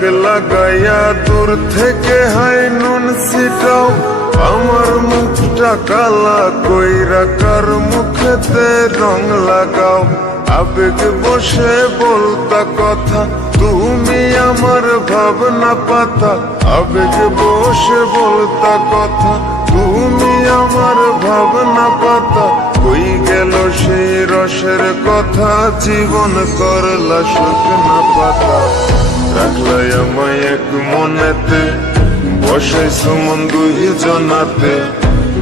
দাগ লাগাইয়া দূর থেকে হাই নুন ছিটাও, আমার মুখটা কালা কইরা কার মুখেতে রং লাগাও। আবেগ বসে বলতা কথা, তুমি আমার ভাবনা পাতা। আবেগ বসে বলতা কথা, তুমি আমার ভাবনা পাতা। কই গেল সেই রসের কথা, জীবন করলা শুকনা পাতা। রাখলাই আমায় এক মনেতে, বসাইছো মন দুই জনাতে।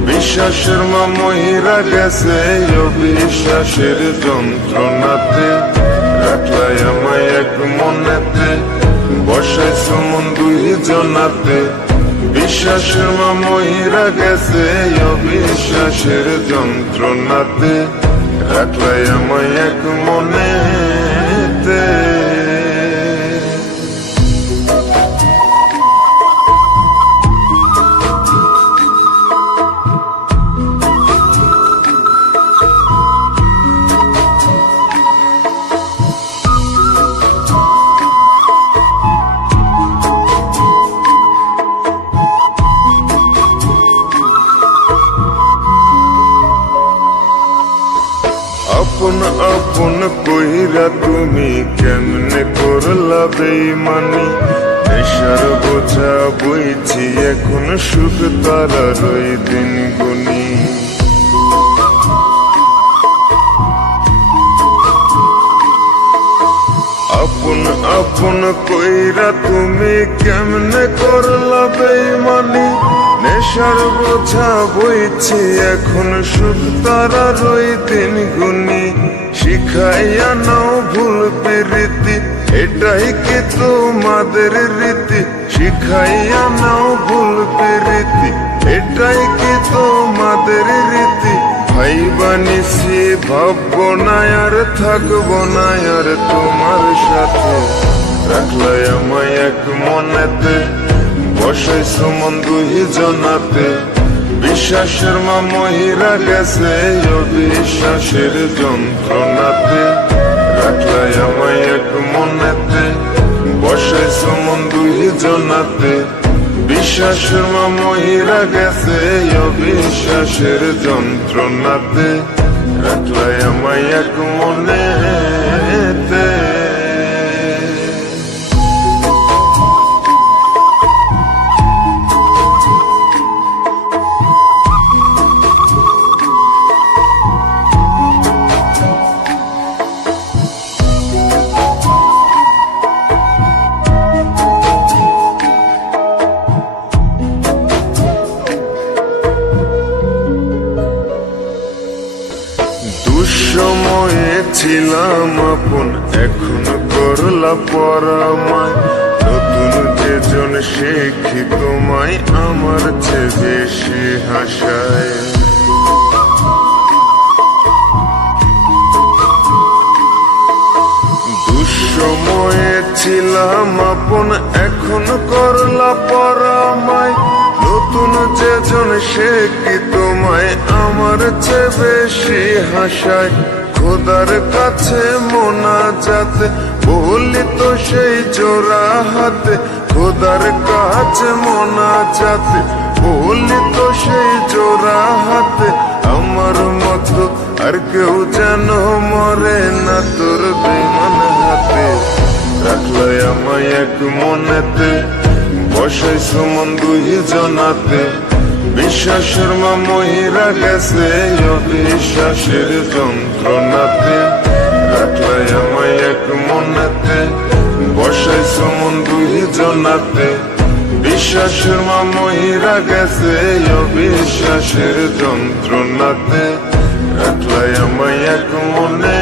বিশ্বাসের মা মহিরা গেছে অবিশ্বাসের যন্ত্রণাতে। রাখলাই আমায় এক মনেতে, বসাইছো মন দুই জনাতে। বিশ্বাসের মা মহিরা গেছে অবিশ্বাসের যন্ত্রণাতে। রাখলাই আমায় এক মনেতে। আপন আপন কইরা তুমি কেমনে করলা বেইমানি। নেশার বোঝা বইছি এখন, সুখ তারার ওই দিন গুনি। আপন আপন কইরা তুমি কেমনে করলা বেইমানি। নেশার বোঝা বইছি এখন, সুখ তারার ওই দিন গুনি। শিখাইয়া নাও ভুল প্রীতি, এটাই কি তোমাদের রীতি। শিখাইয়া নাও ভুল প্রীতি, এটাই কি তোমাদের রীতি। ভাইবা নিছি ভাববো না আর থাকবো না আর তোমার সাথে। রাখলাই আমায় এক মনেতে, বসাইছো মন দুই জনাতে। বিশ্বাসের মা মহিরা গেছে অবিশ্বাসের যন্ত্রণাতে। রাখলাই আমায় এক মনেতে, বসাইছো মন দুই জনাতে। বিশ্বাসের মা মহিরা গেছে অবিশ্বাসের যন্ত্রণাতে। রাখলাই আমায় এক মনেতে। দুঃসময়ে ছিলাম আপন, এখন করলা পরামায়। নতুন যেজন শেখি তোমায়, আমার চেয়ে বেশি হাসায়। দুঃসময়ে ছিলাম আপন, এখন করলা পরামায়। নতুন যেজন শেখি তোমায়, আমার চেয়ে বেশি হাসায়। খোদার কাছে মোনাজাতে বলি তো সেই জোড়া হাতে। খোদার কাছে মোনাজাতে বলি তো সেই জোড়া হাতে। আমার মতো আর কেউ যেন মরে না তোর বেমান হাতে। রাখলাই আমায় এক মনেতে, বসাইছো মন দুই জনাতে। বিশ্বাসের মা মহিরা গেছে অবিশ্বাসের যন্ত্রণাতে। রাখলাই আমায় এক মনেতে, বসাইছো মন দুই জনাতে। বিশ্বাসের মা মহিরা গেছে অবিশ্বাসের যন্ত্রণাতে। রাখলাই আমায় এক মনে।